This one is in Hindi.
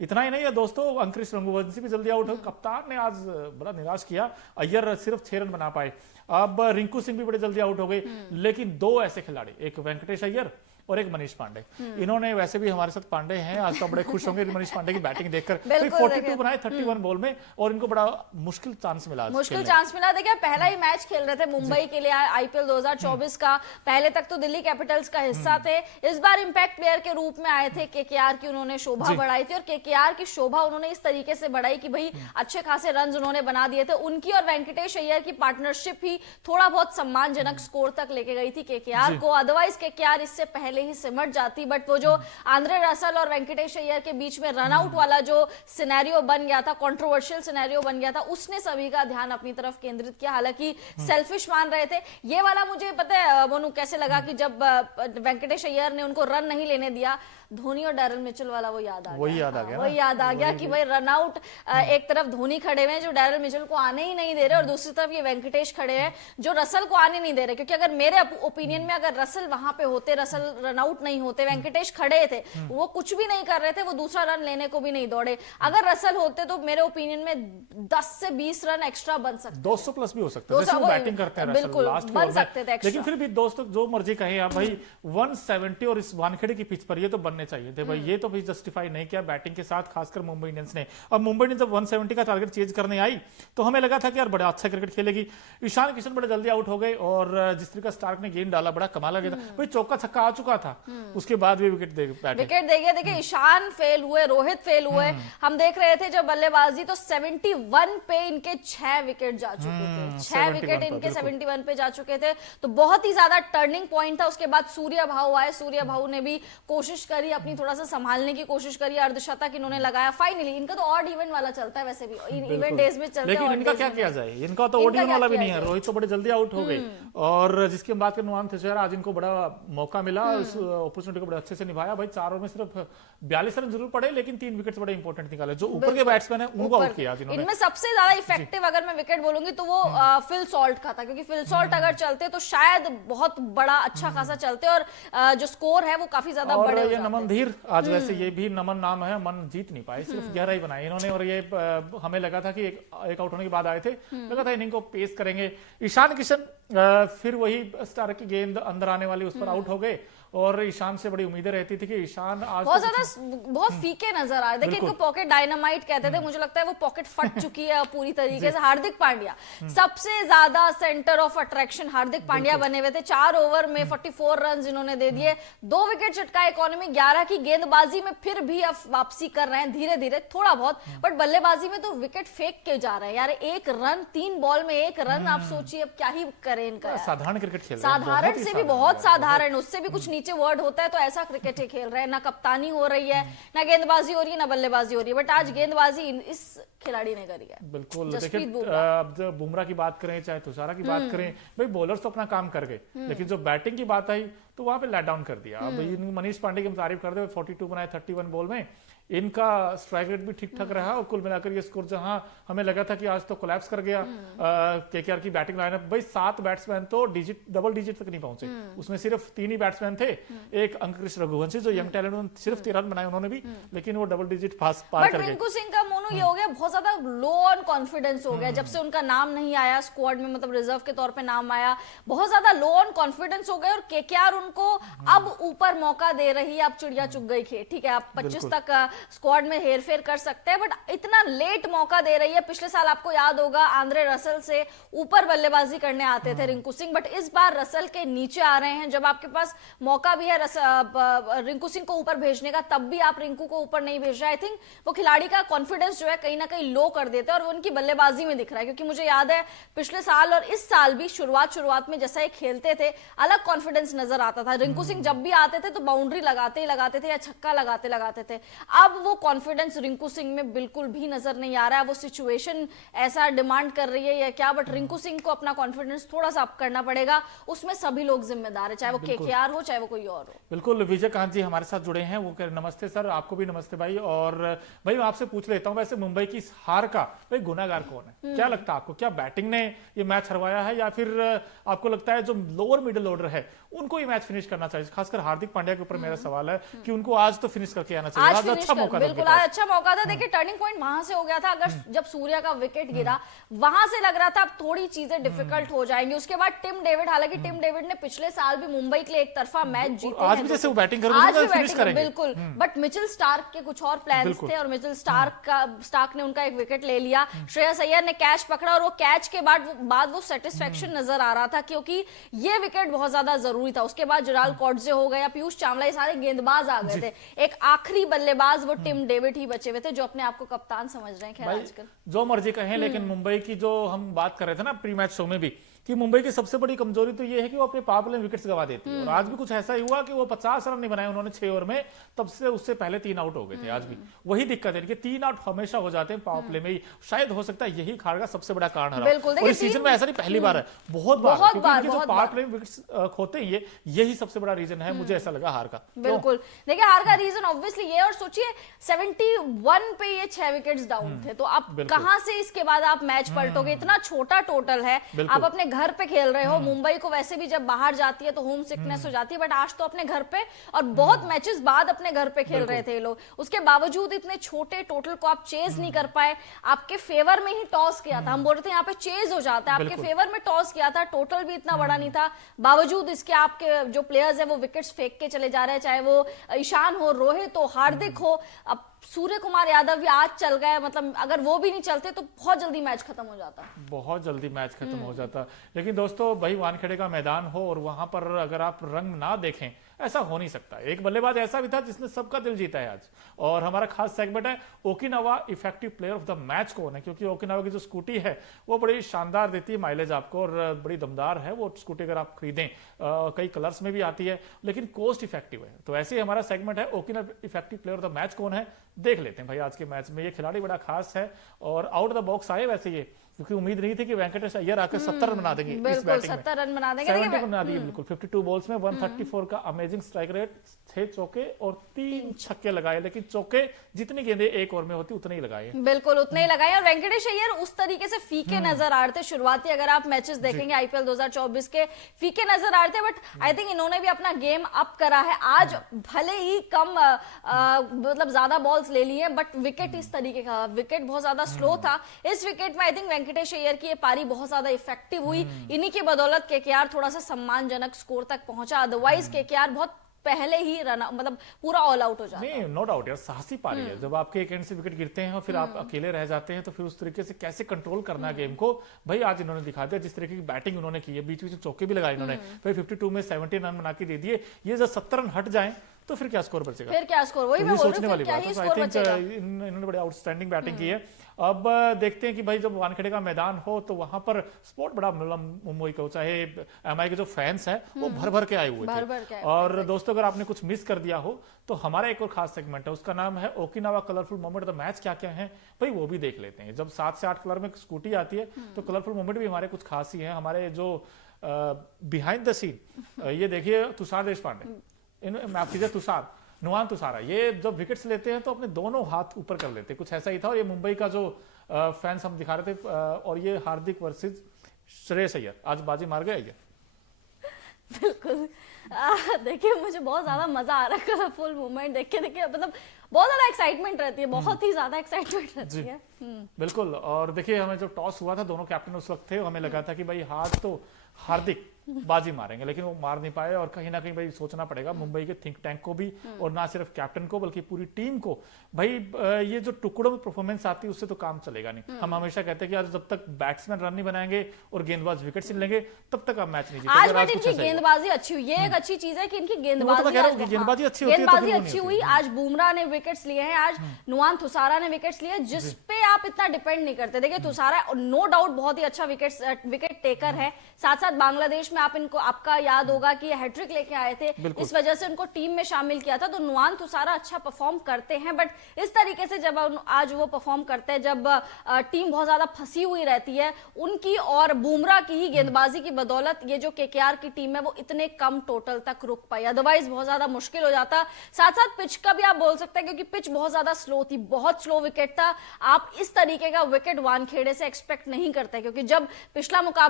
इतना ही नहीं है दोस्तों, अंकुरिश रघुवंशी भी जल्दी आउट हो। कप्तान ने आज बड़ा निराश किया, अय्यर सिर्फ 6 रन बना पाए। अब रिंकू सिंह भी बड़े जल्दी आउट हो गए। लेकिन दो ऐसे खिलाड़ी, एक वेंकटेश अय्यर और एक मनीष पांडे, इन्होंने वैसे भी हमारे साथ पांडे हैं, आज तो बड़े खुश होंगे मनीष पांडे की बैटिंग देखकर। 42 बनाए 31 बॉल में, और इनको बड़ा मुश्किल चांस मिला। देखिए पहला ही मैच खेल रहे थे मुंबई के लिए आईपीएल 2024 का। पहले तक तो दिल्ली कैपिटल्स का हिस्सा थे, इस बार इंपैक्ट प्लेयर के रूप में आए थे। केकेआर की उन्होंने शोभा बढ़ाई थी, और केकेआर की शोभा उन्होंने इस तरीके से बढ़ाई कि भाई अच्छे खासे रन उन्होंने बना दिए थे। उनकी और वेंकटेश अय्यर की पार्टनरशिप ही थोड़ा बहुत सम्मानजनक स्कोर तक लेके गई थी केकेआर को। अदरवाइज केकेआर इससे पहले ही सिमट जाती, बट वो जो आंद्रे रसल और वेंकटेश अय्यर के बीच में रनआउट वाला जो सिनेरियो बन गया था, कंट्रोवर्शियल सिनेरियो बन गया था, उसने सभी का ध्यान अपनी तरफ केंद्रित किया। हालांकि सेल्फिश मान रहे थे। ये वाला मुझे पता है मोनू कैसे लगा कि जब वेंकटेश अय्यर ने उनको रन नहीं लेने दिया, धोनी और डैरल मिचेल वाला वो याद आ गया। वही याद आ गया कि भाई रनआउट, एक तरफ धोनी खड़े हुए हैं जो डैरल मिचेल को आने ही नहीं दे रहे, और दूसरी तरफ ये वेंकटेश खड़े हैं जो रसल को आने नहीं दे रहे। क्योंकि अगर मेरे ओपिनियन में अगर रसल वहां पे होते, रसल रनआउट नहीं होते, वेंकटेश खड़े थे, वो कुछ भी नहीं कर रहे थे, वो दूसरा रन लेने को भी नहीं दौड़े। अगर रसल होते तो मेरे ओपिनियन में 10 से 20 रन एक्स्ट्रा बन सकते, 200 प्लस भी हो सकते थे। बैटिंग करते हैं बिल्कुल बन सकते थे। लेकिन फिर भी दोस्तों जो मर्जी कहें आप भाई, 170 और इस वानखेड़े की पिच पर ये तो बनने चाहिए थे भाई। ये तो भी जस्टिफाई नहीं किया बैटिंग के साथ, खासकर मुंबई इंडियंस ने। अब मुंबई इंडियंस जब 170 का टारगेट चेज करने आई तो हमें लगा था कि यार बड़ा अच्छा क्रिकेट खेलेगी। ईशान किशन बड़े जल्दी आउट हो गए, और जिस तरीके स्टार्क ने गेंद डाला बड़ा कमाल गया था भाई। चौका छक्का आ चुका था, उसके बाद भी विकेट दे गया। देखिए ईशान फेल हुए, रोहित फेल हुए। हम देख रहे थे जब बल्लेबाजी, तो 71 पे इनके 6 विकेट जा चुके थे। 6 विकेट इनके 71 पे जा चुके थे, तो बहुत ही ज्यादा टर्निंग पॉइंट था। उसके बाद सूर्य भाऊ आए, सूर्य भाऊ ने भी कोशिश करी, अपनी थोड़ा सा संभालने की कोशिश करी, अर्धशतक इन्होंने लगाया। फाइनली इनका तो ऑड इवन वाला चलता है, वैसे भी इवेंट डेज में चलता है। लेकिन इनका क्या किया जाए, इनका तो ऑड इवन वाला भी नहीं है। रोहित तो बड़े जल्दी आउट हो गए, और जिसकी हम बात करें नुमान थिशरा, आज इनको बड़ा मौका मिला, उस अपॉर्चुनिटी को बड़े अच्छे से निभाया भाई। 4 ओवर में सिर्फ 42 रन जरूर पड़े, लेकिन 3 विकेट बड़े इंपॉर्टेंट निकाले। जो ऊपर के बैट्समैन है उनको आउट किया जिन्होंने। इनमें सबसे ज्यादा इफेक्टिव अगर मैं विकेट बोलूंगी तो वो फिल सॉल्ट का था, क्योंकि फिल सॉल्ट अगर चलते तो शायद बहुत बड़ा अच्छा खासा चलते, और जो स्कोर है वो काफी ज्यादा बड़े हो जाते। नमन धीर आज वैसे ये भी नमन नाम है, मन जीत नहीं पाए, सिर्फ गहराई बनाई इन्होंने। और ये हमें लगा था कि एक आउट होने के बाद आए थे, लगा था इनिंग को पेस करेंगे। ईशान किशन फिर वही स्टार की गेंद अंदर आने वाली, उस पर आउट हो गए, और ईशान से बड़ी उम्मीदें रहती थी कि ईशान आज बहुत फीके नजर आ रहे। देखिए इनको पॉकेट डायनामाइट कहते थे, मुझे लगता है वो पॉकेट फट चुकी है पूरी तरीके से। हार्दिक पांड्या सबसे ज्यादा centre of attraction Hardik Pandya बने हुए थे। 4 ओवर में 44 रन इन्होंने दे दिए, 2 विकेट चटकाए। इकोनॉमी 11 की गेंदबाजी में फिर भी अब वापसी कर रहे हैं धीरे धीरे, थोड़ा बहुत, बट बल्लेबाजी में तो विकेट फेंक के जा रहे हैं यार। 1 रन 3 बॉल में 1 रन, आप सोचिए अब क्या ही करें इनका। साधारण क्रिकेट खेल रहे हैं, साधारण से भी बहुत साधारण, उससे भी कुछ नीचे वर्ड होता है तो ऐसा क्रिकेट ही खेल रहे हैं। ना कप्तानी हो रही है, ना गेंदबाजी हो रही है, ना बल्लेबाजी हो रही है, बट आज गेंदबाजी इस खिलाड़ी ने करी है। बिल्कुल। देखिए अब जब बुमराह की बात करें, चाहे तुषारा की बात करें, भाई बॉलर्स तो अपना काम कर गए, लेकिन जो बैटिंग की बात आई तो वहां पे लेट डाउन कर दिया। अब मनीष पांडे की हम तारीफ करते हुए 42 बनाए 31 बॉल में, इनका स्ट्राइक रेट भी ठीक ठाक रहा, और कुल मिलाकर ये स्कोर जहां हमें लगा था कि आज तो कोलैप्स कर गया केकेआर की बैटिंग लाइनअप। भाई 7 बैट्समैन तो डबल डिजिट तक नहीं पहुंचे, उसमें सिर्फ 3 ही बैट्समैन थे। एक अंकुरिश रघुवंशी जो यंग टैलेंट, सिर्फ 13 रन बनाए उन्होंने भी, लेकिन वो डबल डिजिट पार कर गए। रिंकू सिंह का मोनू ये हो गया, बहुत ज्यादा लो ऑन कॉन्फिडेंस हो गया जब से उनका नाम नहीं आया स्क्वाड में, मतलब रिजर्व के तौर पे नाम आया, बहुत ज्यादा लो ऑन कॉन्फिडेंस हो गए। और केकेआर उनको अब ऊपर मौका दे रही है। अब चिड़िया चुग गई खेत, ठीक है, आप 25 तक स्क्वाड में हेरफेर कर सकते हैं, बट इतना लेट मौका दे रही है। पिछले साल आपको याद होगा आंद्रे रसल से ऊपर बल्लेबाजी करने आते थे रिंकू सिंह, बट इस बार रसल के नीचे आ रहे हैं। जब आपके पास मौका भी है रिंकू सिंह को ऊपर भेजने का, तब भी आप रिंकू को ऊपर नहीं भेज रहे। आई थिंक वो खिलाड़ी का कॉन्फिडेंस जो है कहीं ना कहीं लो कर देते हैं, और वो उनकी बल्लेबाजी में दिख रहा है। क्योंकि मुझे याद है पिछले साल और इस साल भी शुरुआत में जैसा ये खेलते थे, अलग कॉन्फिडेंस नजर आता था। रिंकू सिंह जब भी आते थे तो बाउंड्री लगाते ही लगाते थे, या छक्का लगाते थे। अब वो कॉन्फिडेंस रिंकू सिंह में बिल्कुल भी नजर नहीं आ रहा है। वो सिचुएशन ऐसा डिमांड कर रही है या क्या, बट रिंकू सिंह को अपना कॉन्फिडेंस थोड़ा सा अप करना पड़ेगा। उसमें सभी लोग जिम्मेदार है, चाहे वो केकेआर हो चाहे वो कोई और हो। बिल्कुल। विजय कांत जी हमारे साथ जुड़े हैं, वो नमस्ते सर। आपको भी नमस्ते भाई। और भाई मैं आपसे पूछ लेता हूँ, वैसे मुंबई की इस हार का भाई गुनाहगार कौन है? क्या लगता है आपको? क्या बैटिंग ने ये मैच हरवाया है या फिर आपको लगता है जो लोअर मिडिल ऑर्डर है उनको ये मैच फिनिश करना चाहिए? खासकर हार्दिक पांड्या के ऊपर मेरा सवाल है कि उनको आज तो फिनिश करके आना चाहिए। आज अच्छा मौका था, बिल्कुल आज अच्छा मौका था। देखिए टर्निंग पॉइंट वहां से हो गया था, अगर जब सूर्या का विकेट गिरा वहां से लग रहा था अब थोड़ी चीजें डिफिकल्ट हो जाएंगी। उसके बाद टिम डेविड, हालांकि टिम डेविड ने पिछले साल भी मुंबई के लिए एक तरफा मैच जीते आज भी जैसे वो बैटिंग करेंगे फिनिश करेंगे बिल्कुल, बट मिचेल स्टार्क के कुछ और प्लान्स थे और मिचेल स्टार्क ने उनका एक विकेट ले लिया। श्रेयस अय्यर ने कैच पकड़ा और वो कैच के बाद वो सेटिस्फेक्शन नजर आ रहा था क्योंकि ये विकेट बहुत ज्यादा जरूरी था। उसके बाद जराल कॉडजे हो गया, पीयूष चावला, ये सारे गेंदबाज आ गए थे। एक आखिरी बल्लेबाज वो टिम डेविड ही बचे हुए थे जो अपने आप को कप्तान समझ रहे हैं। खैर आजकल जो मर्जी कहें, लेकिन मुंबई की जो हम बात कर रहे थे ना प्री मैच शो में भी कि मुंबई की सबसे बड़ी कमजोरी तो ये है कि वो अपने पावर प्ले विकेट्स गवा देती है। और आज भी कुछ ऐसा ही हुआ कि वो 50 रन नहीं बनाए उन्होंने 6 ओवर में, तब से उससे पहले 3 आउट हो गए थे। आज भी वही दिक्कत है कि 3 आउट हमेशा हो जाते हैं पावर प्ले में ही। शायद हो सकता है यही हार का सबसे बड़ा कारण है। और इस सीजन में ऐसा नहीं पहली बार है, बहुत बार जो पावर प्ले विकेट्स खोते हैं यही सबसे बड़ा रीजन है। मुझे ऐसा लगा हार का। बिल्कुल, देखिए हार का रीजन ऑब्वियसली ये, और सोचिए 71 पे ये 6 विकेट्स डाउन थे, तो आप कहां से इसके बाद आप मैच पलटोगे? इतना छोटा टोटल है, आप अपने घर पे खेल रहे हो। मुंबई को वैसे भी जब बाहर जाती है तो होम सिकनेस हो जाती है, बट आज तो अपने घर पे और बहुत मैचेस बाद अपने घर पे खेल रहे थे ये लोग। उसके बावजूद इतने छोटे टोटल को आप चेज नहीं कर पाए। आपके फेवर में ही टॉस किया था, हम बोल रहे थे यहाँ पे चेज हो जाता है, आपके फेवर में टॉस किया था, टोटल भी इतना बड़ा नहीं था, बावजूद इसके आपके जो प्लेयर्स है वो विकेट्स फेंक के चले जा रहे हैं, चाहे वो ईशान हो, रोहित हो, हार्दिक हो, अब सूर्य कुमार यादव भी आज चल गए। मतलब अगर वो भी नहीं चलते तो बहुत जल्दी मैच खत्म हो जाता, बहुत जल्दी मैच खत्म हो जाता। लेकिन दोस्तों भाई वानखेड़े का मैदान हो और वहां पर अगर आप रंग ना देखें, ऐसा हो नहीं सकता। एक बल्लेबाज ऐसा भी था जिसने सबका दिल जीता है आज, और हमारा खास सेगमेंट है Okinawa effective player of the match कौन है, क्योंकि ओकिनावा की जो स्कूटी है वो बड़ी शानदार देती है माइलेज आपको और बड़ी दमदार है वो स्कूटी। अगर आप खरीदें कई कलर्स में भी आती है, लेकिन कॉस्ट इफेक्टिव है। तो ऐसे ही हमारा सेगमेंट है Okinawa effective player of the match कौन है, देख लेते हैं भाई आज के मैच में। ये खिलाड़ी बड़ा खास है और आउट द बॉक्स आए वैसे ये, क्योंकि उम्मीद नहीं थी कि वेंकटेश अय्यर आकर 70 रन बना देंगे इस बैटिंग में। 70 रन बना देंगे, 70 बना दिए बिल्कुल। 52 बॉल्स में 134 का अमेजिंग स्ट्राइक रेट, 6 चौके और 3 छक्के लगाए, लेकिन चौके जितनी गेंदें एक ओवर में होती उतने ही लगाए, बिल्कुल उतने ही लगाए। और वेंकटेश अय्यर उस तरीके से फीके नजर आ रहे थे शुरुआती, अगर आप मैचेस देखेंगे आईपीएल 2024 के, फीके नजर आ रहे थे, बट आई थिंक इन्होंने भी अपना गेम अप करा है। आज भले ही कम मतलब ज्यादा बॉल्स ले लिए, बट विकेट इस तरीके का, विकेट बहुत ज्यादा स्लो था। इस विकेट में आई थिंक वेंकटेश अय्यर की पारी बहुत ज्यादा इफेक्टिव हुई। इन्हीं की बदौलत केकेआर थोड़ा सा सम्मानजनक स्कोर तक पहुंचा, अदरवाइज केकेआर बहुत पहले ही रन मतलब पूरा ऑल आउट हो जाता है। नहीं, नो डाउट यार, साहसी पारी है। जब आपके एक एंड से विकेट गिरते हैं और फिर आप अकेले रह जाते हैं, तो फिर उस तरीके से कैसे कंट्रोल करना है गेम को, भाई आज इन्होंने दिखा दिया। जिस तरीके की बैटिंग उन्होंने की है, बीच बीच में चौके भी लगाए इन्होंने, भाई 52 में 17 रन बना के दे दिए। ये जब 70 रन हट जाए तो फिर क्या स्कोर बचेगा? फिर क्या स्कोर, वही मैं बोल रही हूं, वाली बात है। आई थिंक इन्होंने बड़ी आउटस्टैंडिंग बैटिंग की है। अब देखते हैं कि भाई जब वानखेड़े का मैदान हो तो वहां पर स्पोर्ट बड़ा मतलब मुंबई का, चाहे एमआई के जो फैंस हैं वो भर भर के आए हुए थे। और दोस्तों अगर आपने कुछ मिस कर दिया हो तो हमारा एक और खास सेगमेंट है, उसका नाम है Okinawa colourful moment of the match. क्या क्या है भाई वो भी देख लेते हैं। जब 7 से 8 कलर में स्कूटी आती है तो कलरफुल मोमेंट भी हमारे कुछ खास ही है। हमारे जो बिहाइंड द सीन ये देखिए, तुषार देशपांडे, माफ कीजिए तुषार, नुआन तुषारा, ये जब विकेट्स लेते हैं तो अपने दोनों हाथ ऊपर कर लेते हैं, कुछ ऐसा ही था। और ये मुंबई का जो फैंस हम दिखा रहे थे, और ये हार्दिक वर्सेस श्रेयस अय्यर, आज बाजी मार गया ये। बिल्कुल देखिए मुझे बहुत ज्यादा मजा आ रहा है कलरफुल मूवमेंट देख के, मतलब बहुत ज्यादा एक्साइटमेंट रहती है, बहुत ही ज्यादा एक्साइटमेंट रहती है। बिल्कुल। और देखिए हमें जब टॉस हुआ था, दोनों कैप्टन उस वक्त थे, हमें लगा था कि भाई हाथ तो हार्दिक बाजी मारेंगे, लेकिन वो मार नहीं पाए। और कहीं ना कहीं भाई सोचना पड़ेगा मुंबई के थिंक टैंक को भी, और ना सिर्फ कैप्टन को बल्कि पूरी टीम को। भाई ये जो टुकड़ों में परफॉर्मेंस आती है उससे तो काम चलेगा नहीं। हम हमेशा कहते हैं कि आज जब तक बैट्समैन रन नहीं बनाएंगे और गेंदबाज विकेट नहीं लेंगे तब तक आप मैच नहीं जीतेंगे। आज बट इनकी गेंदबाजी अच्छी हुई, ये एक अच्छी चीज है कि इनकी गेंदबाजी अच्छी हुई। आज बुमराह ने विकेट्स लिए हैं, आज नुआन तुषारा ने विकेट्स लिए, जिस पे आप इतना डिपेंड नहीं करते। देखिए तुषारा नो डाउट बहुत ही अच्छा विकेट टेकर है, साथ साथ बांग्लादेश जिसमें आपका याद होगा कि हैट्रिक लेके आए थे, इस वजह से उनको टीम में शामिल किया था। तो नुआन तुसारा अच्छा परफॉर्म करते हैं, बट इस तरीके से जब आज वो परफॉर्म करते हैं, जब टीम बहुत ज्यादा फंसी हुई रहती है उनकी और बुमराह की ही गेंदबाजी की बदौलत ये जो केकेआर की टीम है वो इतने कम टोटल तक रुक पाई, अदरवाइज बहुत ज्यादा मुश्किल हो जाता। साथ साथ पिच का भी आप बोल सकते हैं, क्योंकि पिच बहुत ज्यादा स्लो थी, बहुत स्लो विकेट था। आप इस तरीके का विकेट वानखेड़े से एक्सपेक्ट नहीं करते, क्योंकि जब पिछला मुकाबला